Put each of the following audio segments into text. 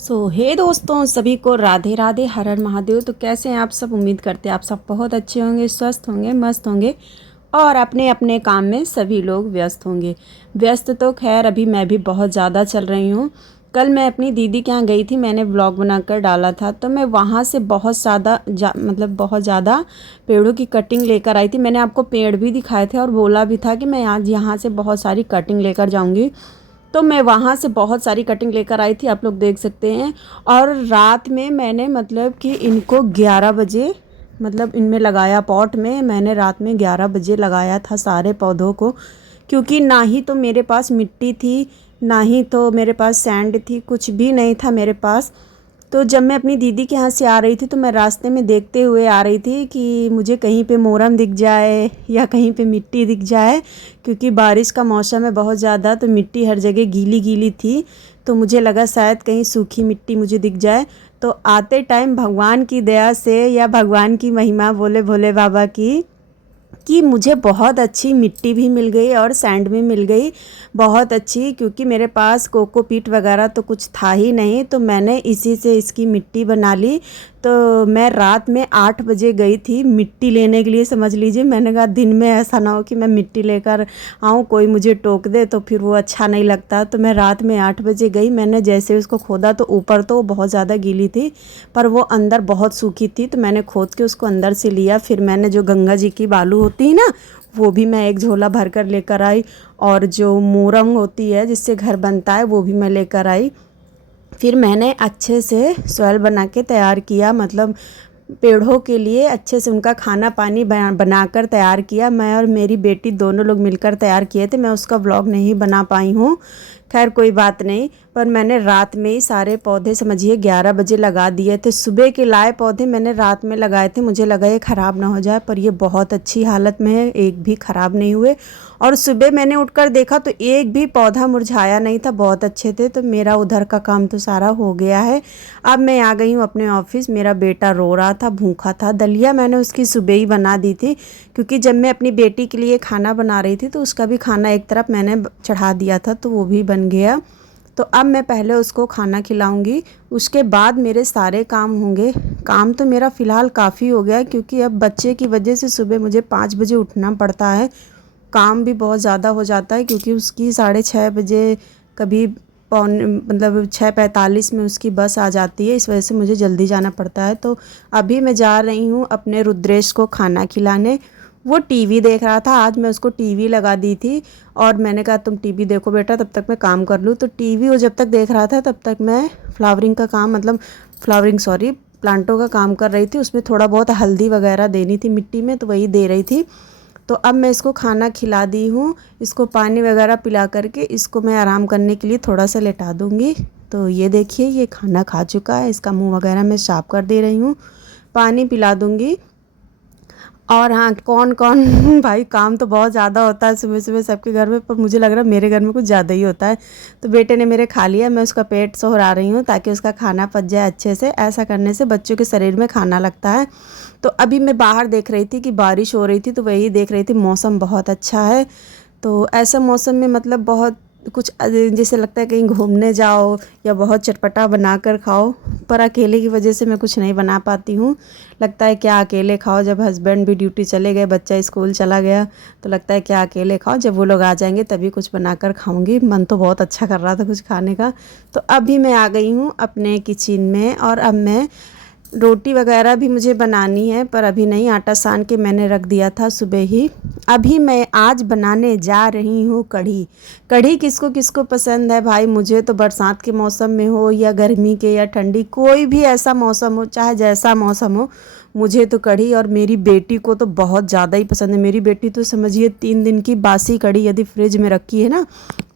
हे दोस्तों, सभी को राधे राधे, हर हर महादेव। तो कैसे हैं आप सब? उम्मीद करते हैं आप सब बहुत अच्छे होंगे, स्वस्थ होंगे, मस्त होंगे और अपने अपने काम में सभी लोग व्यस्त होंगे। व्यस्त तो खैर अभी मैं भी बहुत ज़्यादा चल रही हूँ। कल मैं अपनी दीदी के यहाँ गई थी, मैंने व्लॉग बनाकर डाला था। तो मैं वहाँ से बहुत बहुत ज़्यादा पेड़ों की कटिंग लेकर आई थी। मैंने आपको पेड़ भी दिखाए थे और बोला भी था कि मैं आज यहाँ से बहुत सारी कटिंग लेकर जाऊँगी। तो मैं वहाँ से बहुत सारी कटिंग लेकर आई थी, आप लोग देख सकते हैं। और रात में मैंने कि इनको 11 बजे इनमें लगाया, पॉट में मैंने रात में 11 बजे लगाया था सारे पौधों को। क्योंकि ना ही तो मेरे पास मिट्टी थी, ना ही तो मेरे पास सैंड थी, कुछ भी नहीं था मेरे पास। तो जब मैं अपनी दीदी के यहाँ से आ रही थी तो मैं रास्ते में देखते हुए आ रही थी कि मुझे कहीं पे मोरम दिख जाए या कहीं पे मिट्टी दिख जाए। क्योंकि बारिश का मौसम है बहुत ज़्यादा, तो मिट्टी हर जगह गीली गीली थी। तो मुझे लगा शायद कहीं सूखी मिट्टी मुझे दिख जाए। तो आते टाइम भगवान की दया से या भगवान की महिमा, बोले भोले बाबा की, कि मुझे बहुत अच्छी मिट्टी भी मिल गई और सैंड भी मिल गई, बहुत अच्छी। क्योंकि मेरे पास कोकोपीट वगैरह तो कुछ था ही नहीं, तो मैंने इसी से इसकी मिट्टी बना ली। तो मैं रात में 8 बजे गई थी मिट्टी लेने के लिए, समझ लीजिए। मैंने कहा दिन में ऐसा ना हो कि मैं मिट्टी लेकर आऊँ, कोई मुझे टोक दे तो फिर वो अच्छा नहीं लगता। तो मैं रात में 8 बजे गई। मैंने जैसे उसको खोदा तो ऊपर तो बहुत ज़्यादा गीली थी, पर वो अंदर बहुत सूखी थी। तो मैंने खोद के उसको अंदर से लिया। फिर मैंने जो गंगा जी की बालू होती है ना, वो भी मैं एक झोला भर कर लेकर आई। और जो मोरंग होती है जिससे घर बनता है, वो भी मैं लेकर आई। फिर मैंने अच्छे से सॉइल बना के तैयार किया, पेड़ों के लिए अच्छे से उनका खाना पानी बनाकर तैयार किया। मैं और मेरी बेटी दोनों लोग मिलकर तैयार किए थे। मैं उसका व्लॉग नहीं बना पाई हूँ, खैर कोई बात नहीं। पर मैंने रात में ही सारे पौधे, समझिए 11 बजे लगा दिए थे। सुबह के लाए पौधे मैंने रात में लगाए थे, मुझे लगा ये ख़राब ना हो जाए, पर ये बहुत अच्छी हालत में है, एक भी ख़राब नहीं हुए। और सुबह मैंने उठकर देखा तो एक भी पौधा मुरझाया नहीं था, बहुत अच्छे थे। तो मेरा उधर का काम तो सारा हो गया है। अब मैं आ गई हूँ अपने ऑफिस। मेरा बेटा रो रहा था, भूखा था। दलिया मैंने उसकी सुबह ही बना दी थी, क्योंकि जब मैं अपनी बेटी के लिए खाना बना रही थी तो उसका भी खाना एक तरफ मैंने चढ़ा दिया था, तो वो भी बन गया। तो अब मैं पहले उसको खाना खिलाऊंगी, उसके बाद मेरे सारे काम होंगे। काम तो मेरा फ़िलहाल काफ़ी हो गया है, क्योंकि अब बच्चे की वजह से सुबह मुझे 5 बजे उठना पड़ता है। काम भी बहुत ज़्यादा हो जाता है, क्योंकि उसकी 6:30 बजे, कभी 6:45 में उसकी बस आ जाती है। इस वजह से मुझे जल्दी जाना पड़ता है। तो अभी मैं जा रही हूँ अपने रुद्रेश को खाना खिलाने। वो टीवी देख रहा था, आज मैं उसको टीवी लगा दी थी। और मैंने कहा तुम टीवी देखो बेटा, तब तक मैं काम कर लूँ। तो टीवी वो जब तक देख रहा था, तब तक मैं फ्लावरिंग का काम, प्लांटों का काम कर रही थी। उसमें थोड़ा बहुत हल्दी वगैरह देनी थी मिट्टी में, तो वही दे रही थी। तो अब मैं इसको खाना खिला दी हूँ, इसको पानी वगैरह पिला करके इसको मैं आराम करने के लिए थोड़ा सा लेटा दूँगी। तो ये देखिए, ये खाना खा चुका है, इसका मुंह वगैरह मैं साफ कर दे रही हूँ, पानी पिला दूँगी। और हाँ, कौन कौन भाई काम तो बहुत ज़्यादा होता है सुबह सुबह सबके घर में, पर मुझे लग रहा है मेरे घर में कुछ ज़्यादा ही होता है। तो बेटे ने मेरे खा लिया, मैं उसका पेट सोहरा रही हूँ ताकि उसका खाना पच जाए अच्छे से। ऐसा करने से बच्चों के शरीर में खाना लगता है। तो अभी मैं बाहर देख रही थी कि बारिश हो रही थी, तो वही देख रही थी, मौसम बहुत अच्छा है। तो ऐसा मौसम में बहुत कुछ जैसे लगता है कहीं घूमने जाओ या बहुत चटपटा बना कर खाओ। पर अकेले की वजह से मैं कुछ नहीं बना पाती हूँ। लगता है क्या अकेले खाओ, जब हस्बैंड भी ड्यूटी चले गए, बच्चा स्कूल चला गया, तो लगता है क्या अकेले खाओ। जब वो लोग आ जाएंगे तभी कुछ बनाकर खाऊंगी। मन तो बहुत अच्छा कर रहा था कुछ खाने का। तो अभी मैं आ गई हूँ अपने किचन में, और अब मैं रोटी वगैरह भी मुझे बनानी है, पर अभी नहीं, आटा सान के मैंने रख दिया था सुबह ही। अभी मैं आज बनाने जा रही हूँ कढ़ी। कढ़ी किसको किसको पसंद है भाई? मुझे तो बरसात के मौसम में हो या गर्मी के या ठंडी, कोई भी ऐसा मौसम हो, चाहे जैसा मौसम हो, मुझे तो कढ़ी, और मेरी बेटी को तो बहुत ज़्यादा ही पसंद है। मेरी बेटी तो समझिए 3 दिन की बासी कढ़ी यदि फ्रिज में रखी है ना,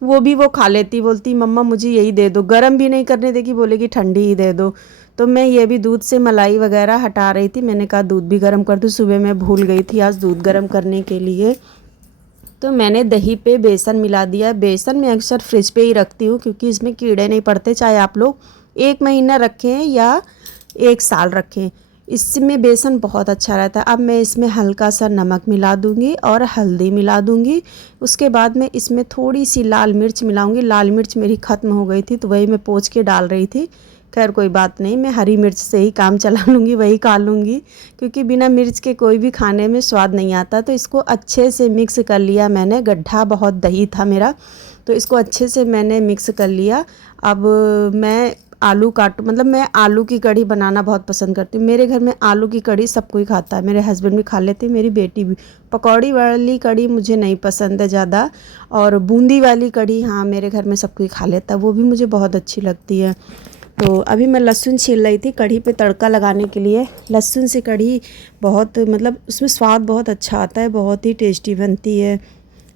वो खा लेती। बोलती मम्मा मुझे यही दे दो, गर्म भी नहीं करने देगी, बोलेगी ठंडी ही दे दो। तो मैं ये भी दूध से मलाई वगैरह हटा रही थी, मैंने कहा दूध भी गर्म कर दूँ। सुबह मैं भूल गई थी आज दूध गर्म करने के लिए। तो मैंने दही पे बेसन मिला दिया। बेसन मैं अक्सर फ्रिज पे ही रखती हूँ, क्योंकि इसमें कीड़े नहीं पड़ते, चाहे आप लोग 1 महीना रखें या 1 साल रखें, इसमें बेसन बहुत अच्छा रहता है। अब मैं इसमें हल्का सा नमक मिला दूँगी और हल्दी मिला दूँगी। उसके बाद मैं इसमें थोड़ी सी लाल मिर्च मिलाऊँगी। लाल मिर्च मेरी ख़त्म हो गई थी, तो वही मैं पोंछ के डाल रही थी। खैर कोई बात नहीं, मैं हरी मिर्च से ही काम चला लूँगी, वही खा लूँगी, क्योंकि बिना मिर्च के कोई भी खाने में स्वाद नहीं आता। तो इसको अच्छे से मिक्स कर लिया मैंने, गड्ढा बहुत दही था मेरा, तो इसको अच्छे से मैंने मिक्स कर लिया। अब मैं आलू मतलब मैं आलू की कढ़ी बनाना बहुत पसंद करती हूँ। मेरे घर में आलू की कढ़ी सब कोई खाता है, मेरे हस्बैंड भी खा लेते हैं, मेरी बेटी भी। पकौड़ी वाली कढ़ी मुझे नहीं पसंद है ज़्यादा, और बूंदी वाली कढ़ी हाँ मेरे घर में सब कोई खा लेता है, वो भी मुझे बहुत अच्छी लगती है। तो अभी मैं लहसुन छील रही थी कढ़ी पे तड़का लगाने के लिए। लहसुन से कढ़ी बहुत मतलब उसमें स्वाद बहुत अच्छा आता है, बहुत ही टेस्टी बनती है।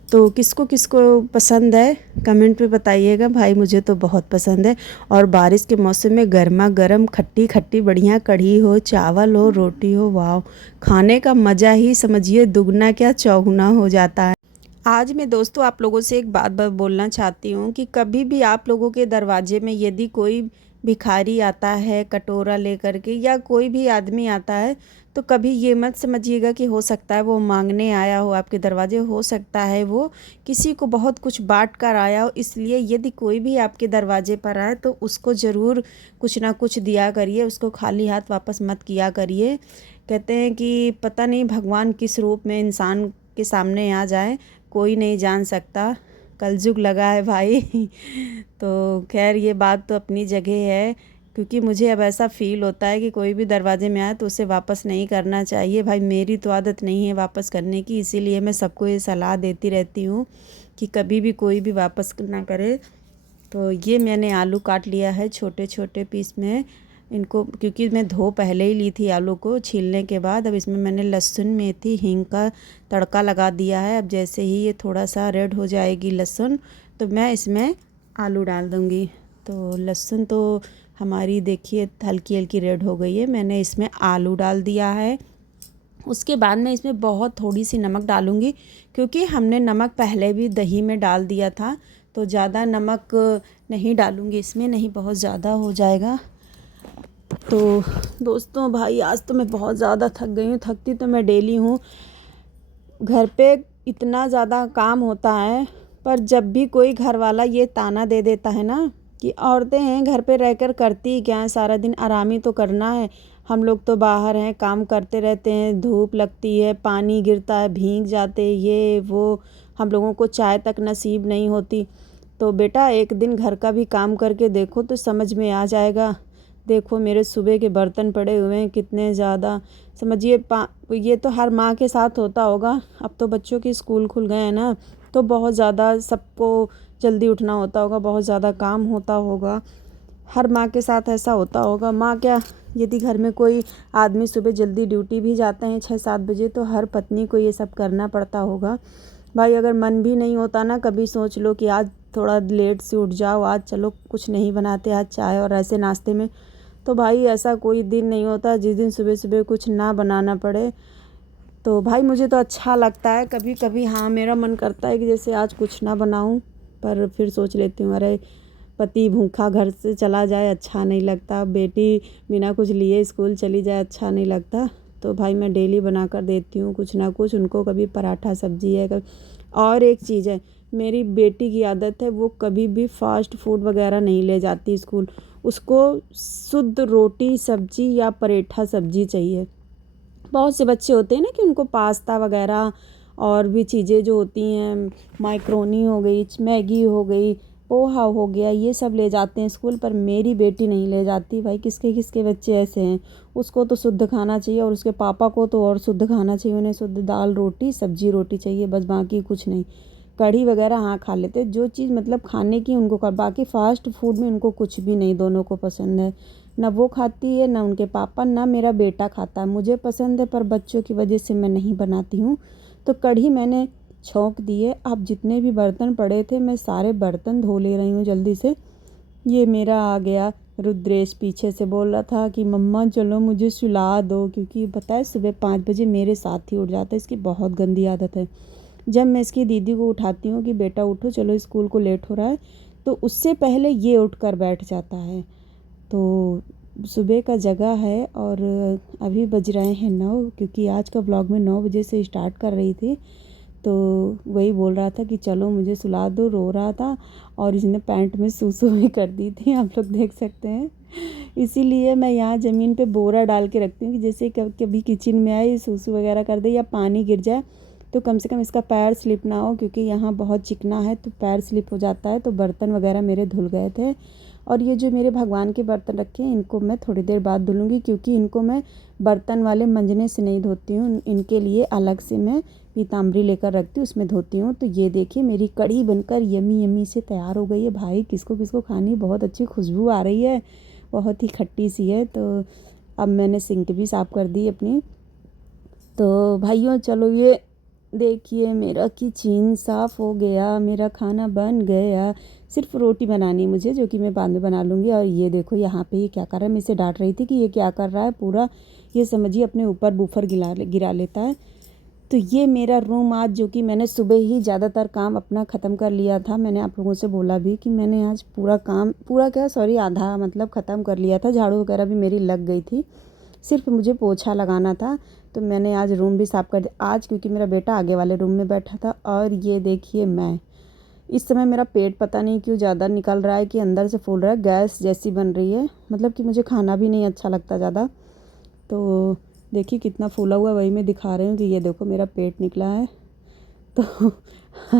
तो किसको किसको पसंद है कमेंट पे बताइएगा। भाई मुझे तो बहुत पसंद है। और बारिश के मौसम में गर्मा गर्म खट्टी खट्टी बढ़िया कढ़ी हो, चावल हो, रोटी हो, वाह, खाने का मज़ा ही समझिए दुगना क्या चौगुना हो जाता है। आज मैं दोस्तों आप लोगों से एक बात बोलना चाहती हूँ कि कभी भी आप लोगों के दरवाजे में यदि कोई भिखारी आता है कटोरा लेकर के, या कोई भी आदमी आता है, तो कभी ये मत समझिएगा कि हो सकता है वो मांगने आया हो आपके दरवाजे, हो सकता है वो किसी को बहुत कुछ बांट कर आया हो। इसलिए यदि कोई भी आपके दरवाजे पर आए तो उसको ज़रूर कुछ ना कुछ दिया करिए, उसको खाली हाथ वापस मत किया करिए। कहते हैं कि पता नहीं भगवान किस रूप में इंसान के सामने आ जाए, कोई नहीं जान सकता, कलयुग लगा है भाई। तो खैर ये बात तो अपनी जगह है, क्योंकि मुझे अब ऐसा फ़ील होता है कि कोई भी दरवाजे में आए तो उसे वापस नहीं करना चाहिए। भाई मेरी तो आदत नहीं है वापस करने की, इसीलिए मैं सबको ये सलाह देती रहती हूँ कि कभी भी कोई भी वापस ना करे। तो ये मैंने आलू काट लिया है छोटे छोटे पीस में इनको, क्योंकि मैं धो पहले ही ली थी आलू को छीलने के बाद। अब इसमें मैंने लहसुन मेथी हींग का तड़का लगा दिया है। अब जैसे ही ये थोड़ा सा रेड हो जाएगी लहसुन, तो मैं इसमें आलू डाल दूँगी। तो लहसुन तो हमारी देखिए हल्की हल्की रेड हो गई है, मैंने इसमें आलू डाल दिया है। उसके बाद मैं इसमें बहुत थोड़ी सी नमक डालूँगी, क्योंकि हमने नमक पहले भी दही में डाल दिया था, तो ज़्यादा नमक नहीं डालूँगी इसमें, नहीं बहुत ज़्यादा हो जाएगा। तो दोस्तों भाई आज तो मैं बहुत ज़्यादा थक गई हूँ, थकती तो मैं डेली हूँ। घर पे इतना ज़्यादा काम होता है, पर जब भी कोई घर वाला ये ताना दे देता है ना कि औरतें हैं घर पे रहकर करती क्या है, सारा दिन आराम ही तो करना है, हम लोग तो बाहर हैं काम करते रहते हैं, धूप लगती है, पानी गिरता है, भीग जाते, ये वो, हम लोगों को चाय तक नसीब नहीं होती। तो बेटा एक दिन घर का भी काम करके देखो तो समझ में आ जाएगा। देखो मेरे सुबह के बर्तन पड़े हुए हैं कितने ज़्यादा, समझिए ये तो हर माँ के साथ होता होगा। अब तो बच्चों के स्कूल खुल गए हैं ना, तो बहुत ज़्यादा सबको जल्दी उठना होता होगा, बहुत ज़्यादा काम होता होगा, हर माँ के साथ ऐसा होता होगा। माँ क्या, यदि घर में कोई आदमी सुबह जल्दी ड्यूटी भी जाते हैं 6-7 बजे, तो हर पत्नी को ये सब करना पड़ता होगा। भाई अगर मन भी नहीं होता ना, कभी सोच लो कि आज थोड़ा लेट से उठ जाओ, आज चलो कुछ नहीं बनाते, आज चाय और ऐसे नाश्ते में, तो भाई ऐसा कोई दिन नहीं होता जिस दिन सुबह सुबह कुछ ना बनाना पड़े। तो भाई मुझे तो अच्छा लगता है कभी कभी, हाँ मेरा मन करता है कि जैसे आज कुछ ना बनाऊं, पर फिर सोच लेती हूँ अरे पति भूखा घर से चला जाए अच्छा नहीं लगता, बेटी बिना कुछ लिए स्कूल चली जाए अच्छा नहीं लगता। तो भाई मैं डेली बना कर देती हूँ कुछ ना कुछ उनको, कभी पराठा सब्जी है कभी। और एक चीज़ है, मेरी बेटी की आदत है, वो कभी भी फास्ट फूड वगैरह नहीं ले जाती स्कूल, उसको शुद्ध रोटी सब्जी या पराठा सब्जी चाहिए। बहुत से बच्चे होते हैं ना कि उनको पास्ता वगैरह और भी चीज़ें जो होती हैं, मैक्रोनी हो गई, मैगी हो गई, पोहा हो गया, ये सब ले जाते हैं स्कूल, पर मेरी बेटी नहीं ले जाती। भाई किसके किसके बच्चे ऐसे हैं, उसको तो शुद्ध खाना चाहिए, और उसके पापा को तो और शुद्ध खाना चाहिए, उन्हें शुद्ध दाल रोटी सब्जी रोटी चाहिए, बस बाकी कुछ नहीं। कढ़ी वगैरह हाँ खा लेते, जो चीज़ मतलब खाने की उनको कर, बाकी फ़ास्ट फूड में उनको कुछ भी नहीं, दोनों को पसंद है, ना वो खाती है ना उनके पापा, ना मेरा बेटा खाता है। मुझे पसंद है पर बच्चों की वजह से मैं नहीं बनाती हूँ। तो कढ़ी मैंने छौंक दी है। अब जितने भी बर्तन पड़े थे मैं सारे बर्तन धो ले रही हूँ जल्दी से। ये मेरा आ गया रुद्रेश पीछे से बोल रहा था कि मम्मा चलो मुझे सुला दो, क्योंकि पता है सुबह 5 बजे मेरे साथ ही उठ जाता है, इसकी बहुत गंदी आदत है। जब मैं इसकी दीदी को उठाती हूँ कि बेटा उठो चलो स्कूल को लेट हो रहा है, तो उससे पहले ये उठ कर बैठ जाता है। तो सुबह का जगह है और अभी बज रहे हैं 9, क्योंकि आज का व्लॉग मैं 9 बजे से स्टार्ट कर रही थी। तो वही बोल रहा था कि चलो मुझे सुला दो, रो रहा था, और इसने पैंट में सूसू भी कर दी थी, आप लोग देख सकते हैं। इसीलिए मैं यहाँ ज़मीन पे बोरा डाल के रखती हूँ कि जैसे कभी किचन में आए सूसू वगैरह कर दे या पानी गिर जाए तो कम से कम इसका पैर स्लिप ना हो, क्योंकि यहाँ बहुत चिकना है तो पैर स्लिप हो जाता है। तो बर्तन वगैरह मेरे धुल गए थे। और ये जो मेरे भगवान के बर्तन रखे हैं इनको मैं थोड़ी देर बाद धुलूँगी, क्योंकि इनको मैं बर्तन वाले मंजने से नहीं धोती हूँ, इनके लिए अलग से मैं पीताम्बरी लेकर रखती हूँ, उसमें धोती हूँ। तो ये देखिए मेरी कढ़ी बनकर यमी यमी से तैयार हो गई है। भाई किसको किसको खानी, बहुत अच्छी खुशबू आ रही है, बहुत ही खट्टी सी है। तो अब मैंने सिंक भी साफ़ कर दी अपनी। तो भाइयों चलो ये देखिए मेरा किचन साफ़ हो गया, मेरा खाना बन गया। सिर्फ रोटी बनानी है मुझे, जो कि मैं बाद में बना लूँगी। और ये देखो यहाँ पे ये क्या कर रहा है, मैं इसे डांट रही थी कि ये क्या कर रहा है, पूरा ये समझिए अपने ऊपर बूफर गिरा लेता है। तो ये मेरा रूम आज, जो कि मैंने सुबह ही ज़्यादातर काम अपना ख़त्म कर लिया था। मैंने आप लोगों से बोला भी कि मैंने आज पूरा काम, पूरा क्या सॉरी आधा मतलब ख़त्म कर लिया था। झाड़ू वगैरह भी मेरी लग गई थी, सिर्फ मुझे पोछा लगाना था। तो मैंने आज रूम भी साफ़ कर दिया आज, क्योंकि मेरा बेटा आगे वाले रूम में बैठा था। और ये देखिए मैं इस समय मेरा पेट पता नहीं क्यों ज़्यादा निकल रहा है कि अंदर से फूल रहा है, गैस जैसी बन रही है, मतलब कि मुझे खाना भी नहीं अच्छा लगता ज़्यादा। तो देखिए कितना फूला हुआ है, वही मैं दिखा रही हूँ कि ये देखो मेरा पेट निकला है। तो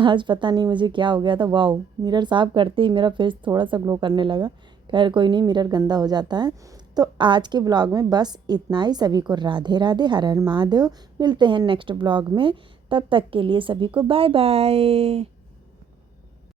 आज पता नहीं मुझे क्या हो गया था। वाओ, मिरर साफ़ करते ही मेरा फेस थोड़ा सा ग्लो करने लगा। खैर कोई नहीं, मिरर गंदा हो जाता है। तो आज के ब्लॉग में बस इतना ही। सभी को राधे राधे, हर हर महादेव। मिलते हैं नेक्स्ट ब्लॉग में, तब तक के लिए सभी को बाय बाय।